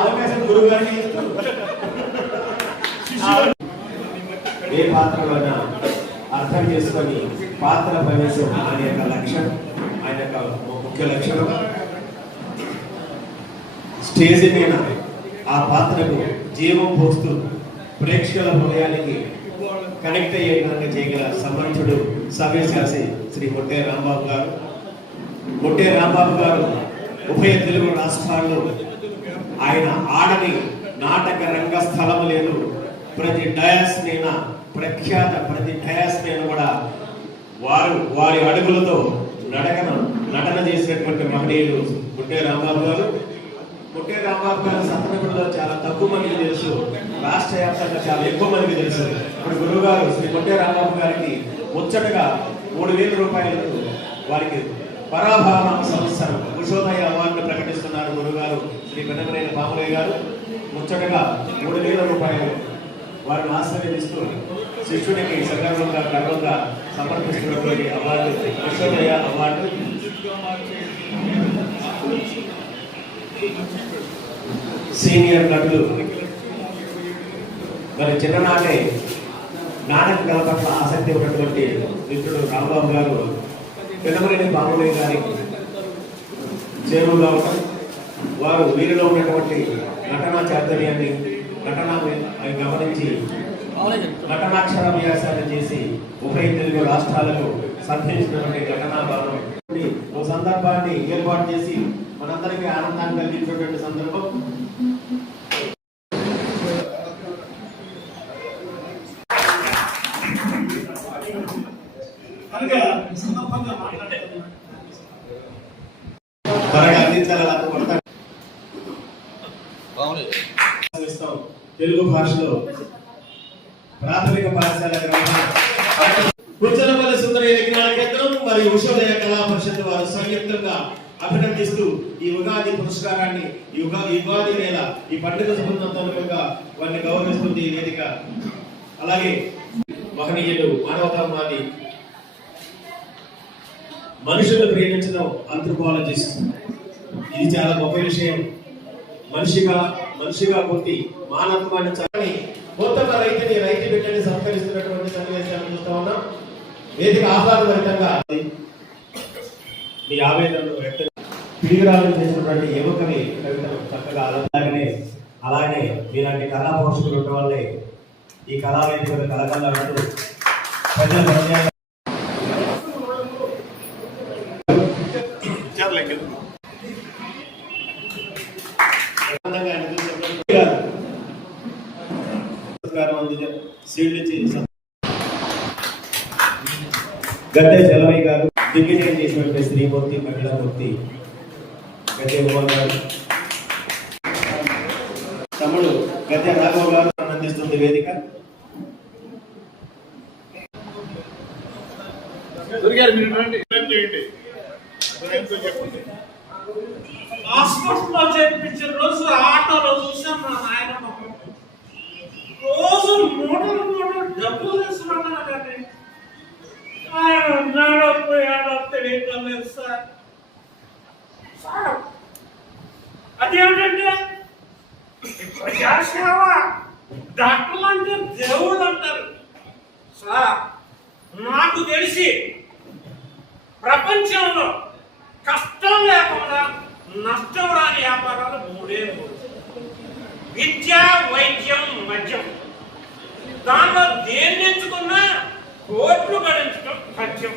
అవకాశం గురువు గారికి ఏ పాత్రలోనా అర్థం చేసుకొని పాత్ర ప్రవేశం ఆయన యొక్క లక్ష్యం, ఆయన యొక్క ముఖ్య లక్షణం. స్టేజ్ మీద ఆ పాత్రకు జీవం పోస్తూ ప్రేక్షకుల హృదయానికి కనెక్ట్ అయ్యే విధంగా చేయగల సమర్థుడు సవ్యసాచి శ్రీ మొట్టే రాంబాబు గారు. మొట్టే రాంబాబు గారు ఉభయ తెలుగు రాష్ట్రాల్లో ఆయన ఆడని నాటక రంగస్థలం లేదు. ప్రతి డయాస్ మీద ప్రఖ్యాత, ప్రతి డయాస్ మీద కూడా వారి అడుగులతో నటన చేసినటువంటి మహనీయులు మొట్టే రాంబాబు గారు. మొట్టే రాంబాబు గారు సత్తనపల్లిలో చాలా తక్కువ మందికి తెలుసు, రాష్ట్ర వ్యాప్తంగా చాలా ఎక్కువ మందికి తెలుసు. ఇప్పుడు గురువు గారు శ్రీ మొట్టే రాంబాబు గారికి ముచ్చటగా 3,000 రూపాయలు వారికి పరాభావ సంవత్సరం కుశోదయ అవార్డును ప్రకటిస్తున్నారు గురుగారు శ్రీ పెద్దమనేని పాములయ్య గారు. ముచ్చటగా 3,000 రూపాయలు వారిని ఆశీర్వదిస్తూ శిష్యుడికి సగర్వంగా గర్వంగా సమర్పిస్తున్నటువంటి అవార్డు కుశోదయ అవార్డు. సీనియర్ నటులు మరి చిన్ననాటే నాటక కళ పట్ల ఆసక్తి ఉన్నటువంటి మిత్రుడు రాంబాబు గారు పెద్దమనేని పాములయ్య గారికి చేరువుగా ఉండడం, వారు వీరిలో ఉన్నటువంటి నటనా చాతుర్యాన్ని గమనించి నటనాక్షర వ్యాసాన్ని చేసి ఉభయ తెలుగు రాష్ట్రాలకు సంధించినటువంటి ఘటనా భావం ఓ సందర్భాన్ని ఏర్పాటు చేసి మనందరికీ ఆనందాన్ని కలిగించేటువంటి సందర్భం. తెలుగు భాషలో ప్రాథమిక పాఠశాల కుర్చలపల్లి సుందరయ్య విజ్ఞాన కేంద్రం మరియు ఉషోదయ కళా పరిషత్ వారు సంయుక్తంగా అభినందిస్తూ ఈ ఉగాది పురస్కారాన్ని ఈ ఉగాది వేళ ఈ పండుగ సంబంధంగా వారిని గౌరవిస్తుంది ఈ వేదిక. అలాగే మహనీయులు మానవతావాది, మనుషులు ప్రేమించడం ఆంథ్రోపాలజిస్ట్. ఇది చాలా గొప్ప విషయం. మనిషిగా పుట్టి మానవత్వాన్ని చక్కని కొత్తగా రైతు బిడ్డని సత్కరిస్తున్నటువంటి సన్నివేశాలను చూస్తా ఉన్నాం. వేదిక ఆహ్లాదభరితంగా మీ ఆవేదనను వ్యక్తం పిడిగిరాలు చేసినటువంటి యువకవి కవితను చక్కగా అలాగే మీలాంటి కళా పోషకులు ఉండడం వల్లే ఈ కళా వేదికలు కలకలాడుతూ ప్రజల గద్దె జలవయ్య గారు, దిగ్విజయం చేసినటువంటి శ్రీమూర్తి మహిళామూర్తి గద్దె ఉమా గారు, తమ్ముడు గద్దె రాఘవ గారు ఆనందిస్తుంది వేదిక. హాస్పిటల్లో చేర్పించిన రోజు ఆటోలో చూసాం మా నాయన రోజు మూటలు డబ్బులు తీసుకున్నానండి. ఆయన నాడపోయాడో తెలియట్లేదు సార్. అదేమిటంటే ప్రజాసేవ డాక్టర్లు అంటే దేవుళ్ళు అంటారు సార్. నాకు తెలిసి ప్రపంచంలో కష్టం లేకుండా నష్టం రాని వ్యాపారాలు 3 విద్య, వైద్యం, మద్యం. దాంట్లో దేన్ని ఎంచుకున్నా కోట్లు గడించడం సత్యం.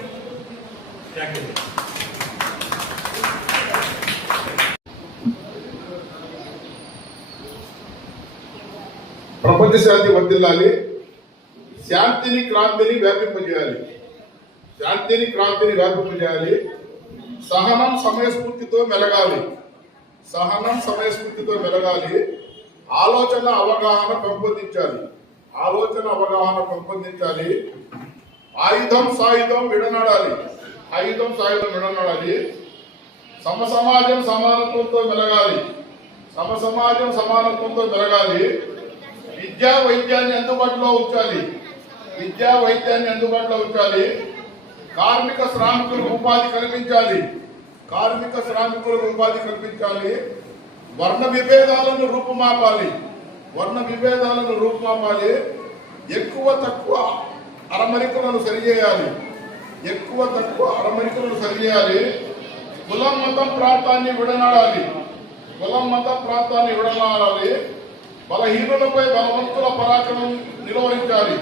ప్రపంచ శాంతి వర్ధిల్లాలి, శాంతిని క్రాంతిని వ్యాపింపజేయాలి. సహనం సమయస్ఫూర్తితో మెలగాలి. ఆలోచన అవగాహన పెంపొందించాలి. ఆయుధం సాయుధం విడనాడాలి. సమసమాజం సమానత్వంతో మెలగాలి. విద్యా వైద్యాన్ని అందుబాటులో ఉంచాలి. కార్మిక శ్రామికులకు ఉపాధి కల్పించాలి. వర్ణ విభేదాలను రూపుమాపాలి. వర్ణ విభేదాలను రూపుమాపాలి. ఎక్కువ తక్కువ అరమరికలను సరిచేయాలి. ఎక్కువ తక్కువ అరమరికలను సరిచేయాలి. కులం మతం ప్రాంతాన్ని విడనాడాలి. కులం మతం ప్రాంతాన్ని విడనాడాలి. బలహీనులపై బలవంతుల పరాక్రమం నిలువరించాలి.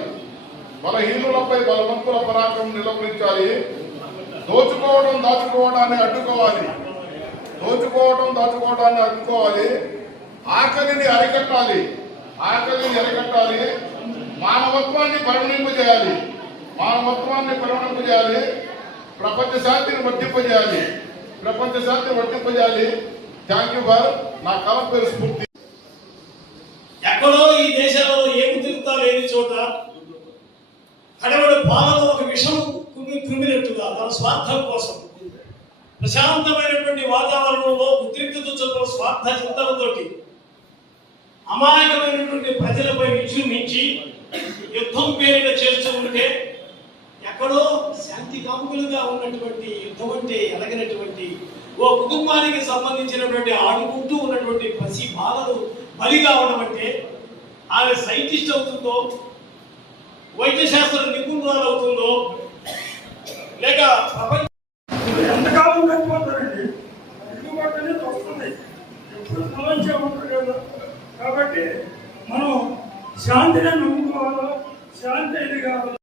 బలహీనులపై బలవంతుల పరాక్రమం నిలువరించాలి. దోచుకోవడం దాచుకోవడాన్ని అడ్డుకోవాలి. దోచుకోవడం దాచుకోవడాన్ని అడ్డుకోవాలి. ఆకలిని అరికట్టాలి. ఆకలిని అరికట్టాలి. మానవత్వాన్ని పరిణింపజేయాలి. మానవత్వాన్ని పరిణింపజేయాలి. ప్రపంచ శాంతిని వర్తింపజేయాలి. ప్రపంచ శాంతిని వర్తింపజేయాలి. థ్యాంక్ యూ ఫర్ నా కలం పేరు స్ఫూర్తి. ఎక్కడో ఈ దేశంలో ఏమి తిరుగుతా లేని చోట కడవడ పాలలో ఒక విషం క్రిమినట్టుగా తన స్వార్థం కోసం ప్రశాంతమైనటువంటి వాతావరణంలో ఉద్రిక్తత చొప్పున స్వార్థ చింతనతోటి అమాయకమైనటువంటి ప్రజలపై విజృంభించి యుద్ధం పేరిట చేస్తూ ఉంటే ఎక్కడో శాంతి కాముకులుగా ఉన్నటువంటి యుద్ధం అంటే ఎలగినటువంటి ఓ కుటుంబానికి సంబంధించినటువంటి ఆడుకుంటూ ఉన్నటువంటి పసి బాలలు బలిగా ఉండమంటే ఆమె సైంటిస్ట్ అవుతుందో, వైద్య శాస్త్ర నిపుణురాలు అవుతుందో, లేక ప్రపంచ ఎంతకాలం కట్టిపోతారండి. ఇల్లు పట్టనే వస్తుంది, ఎప్పుడు సమస్య ఉంటుంది కదా. కాబట్టి మనం శాంతిని నమ్ముకోవాలా, శాంతి ఇది కావాలి.